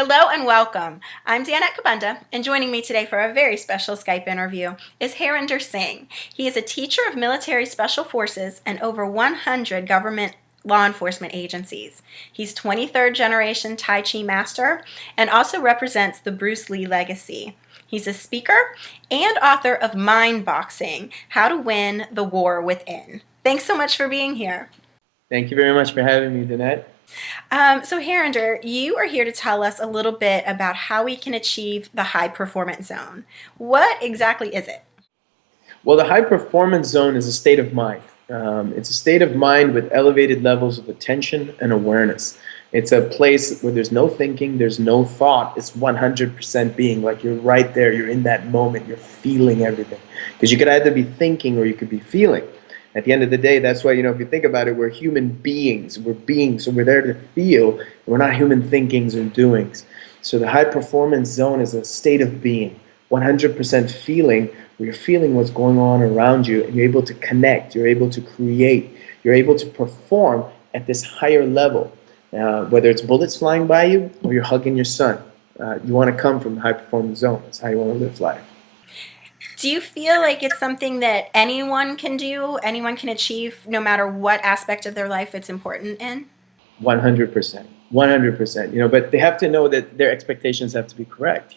Hello and welcome. I'm Danette Kubanda, and joining me today for a very special Skype interview is Harinder Singh. He is a teacher of military special forces and over 100 government law enforcement agencies. He's 23rd generation Tai Chi master and also represents the Bruce Lee legacy. He's a speaker and author of Mind Boxing: How to Win the War Within. Thanks so much for being here. Thank you very much for having me, Danette. So Harinder, you are here to tell us a little bit about how we can achieve the high performance zone. What exactly is it? Well, the high performance zone is a state of mind. It's a state of mind with elevated levels of attention and awareness. It's a place where there's no thinking, there's no thought. It's 100% being, like you're right there, you're in that moment, you're feeling everything. Because you could either be thinking or you could be feeling. At the end of the day, that's why, if you think about it, we're human beings. We're beings, so we're there to feel. We're not human thinkings or doings. So the high performance zone is a state of being, 100% feeling, where you're feeling what's going on around you, and you're able to connect, you're able to create, you're able to perform at this higher level. Whether it's bullets flying by you or you're hugging your son, you want to come from the high performance zone. That's how you want to live life. Do you feel like it's something that anyone can do, anyone can achieve, no matter what aspect of their life it's important in? 100%. 100%. But they have to know that their expectations have to be correct.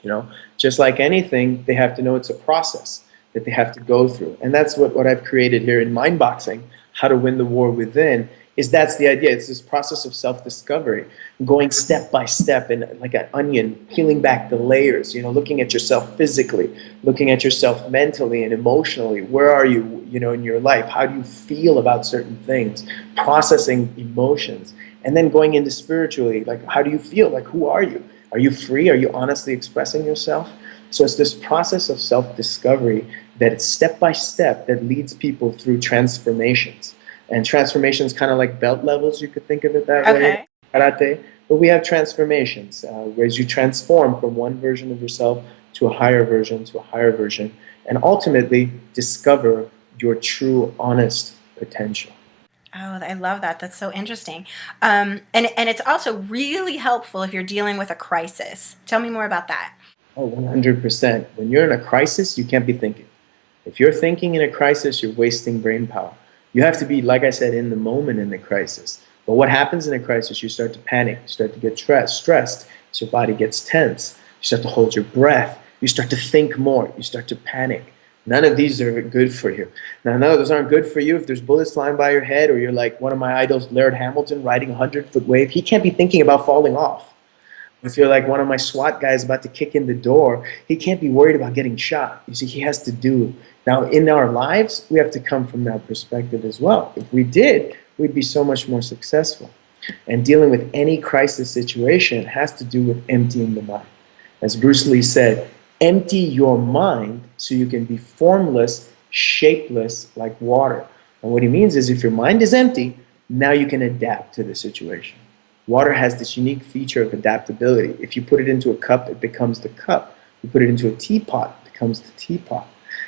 Just like anything, they have to know it's a process that they have to go through. And that's what I've created here in Mind Boxing: How to Win the War Within. That's the idea. It's this process of self-discovery, going step by step and like an onion, peeling back the layers, looking at yourself physically, looking at yourself mentally and emotionally. Where are you, in your life? How do you feel about certain things? Processing emotions. And then going into spiritually, like, how do you feel? Like, who are you? Are you free? Are you honestly expressing yourself? So it's this process of self-discovery that it's step by step that leads people through transformations. And transformation is kind of like belt levels, you could think of it that way, Okay. karate. But we have transformations, where you transform from one version of yourself to a higher version, and ultimately discover your true, honest potential. Oh, I love that. That's so interesting. And it's also really helpful if you're dealing with a crisis. Tell me more about that. Oh, 100%. When you're in a crisis, you can't be thinking. If you're thinking in a crisis, you're wasting brain power. You have to be, like I said, in the moment in the crisis. But what happens in a crisis? You start to panic, you start to get stressed, so your body gets tense, you start to hold your breath, you start to think more, you start to panic. None of these are good for you. Now, none of those aren't good for you if there's bullets flying by your head, or you're like one of my idols, Laird Hamilton, riding a 100-foot wave. He can't be thinking about falling off. If you're like one of my SWAT guys about to kick in the door, he can't be worried about getting shot. You see, he has to do. Now, in our lives, we have to come from that perspective as well. If we did, we'd be so much more successful. And dealing with any crisis situation has to do with emptying the mind. As Bruce Lee said, empty your mind so you can be formless, shapeless like water. And what he means is, if your mind is empty, now you can adapt to the situation. Water has this unique feature of adaptability. If you put it into a cup, it becomes the cup. You put it into a teapot, it becomes the teapot.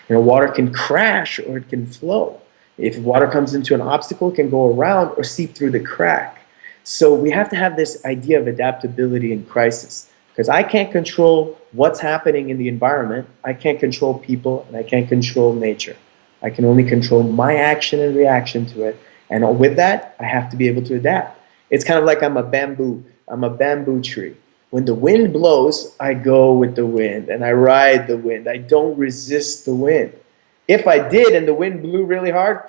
Water can crash or it can flow. If water comes into an obstacle, it can go around or seep through the crack. So we have to have this idea of adaptability in crisis, because I can't control what's happening in the environment. I can't control people, and I can't control nature. I can only control my action and reaction to it. And with that, I have to be able to adapt. It's kind of like I'm a bamboo tree. When the wind blows, I go with the wind and I ride the wind. I don't resist the wind. If I did and the wind blew really hard,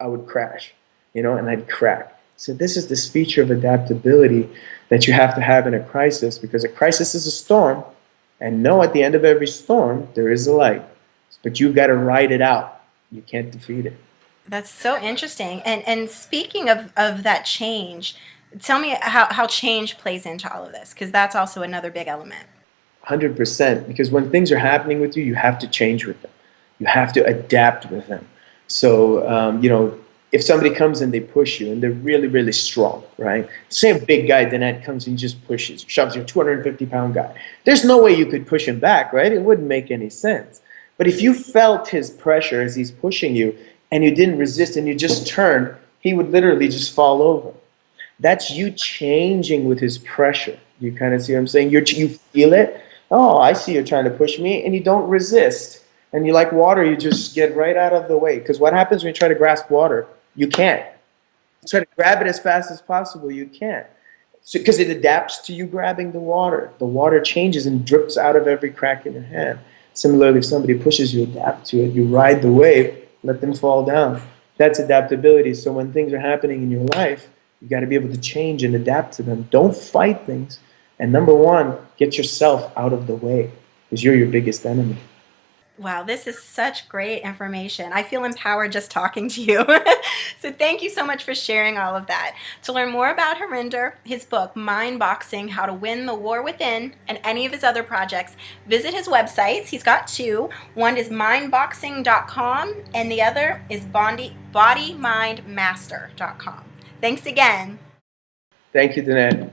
I would crash, and I'd crack. So this is this feature of adaptability that you have to have in a crisis, because a crisis is a storm, and know at the end of every storm, there is a light. But you've got to ride it out. You can't defeat it. That's so interesting. And speaking of that change, tell me how change plays into all of this, because that's also another big element. 100%. Because when things are happening with you, you have to change with them. You have to adapt with them. So, if somebody comes and they push you and they're really, really strong, right? Say a big guy, Danette, comes and just pushes, shoves you, a 250-pound guy. There's no way you could push him back, right? It wouldn't make any sense. But if you felt his pressure as he's pushing you and you didn't resist and you just turned, he would literally just fall over. That's you changing with his pressure. You kind of see what I'm saying? You feel it. Oh, I see you're trying to push me, and you don't resist. And you like water, you just get right out of the way. Because what happens when you try to grasp water? You can't. You try to grab it as fast as possible, you can't. Because it adapts to you grabbing the water. The water changes and drips out of every crack in your hand. Similarly, if somebody pushes you, adapt to it. You ride the wave, let them fall down. That's adaptability. So when things are happening in your life, you got to be able to change and adapt to them. Don't fight things. And number one, get yourself out of the way because you're your biggest enemy. Wow, this is such great information. I feel empowered just talking to you. So thank you so much for sharing all of that. To learn more about Harinder, his book, Mind Boxing, How to Win the War Within, and any of his other projects, visit his websites. He's got two. One is mindboxing.com and the other is bodymindmaster.com. Thanks again. Thank you, Danette.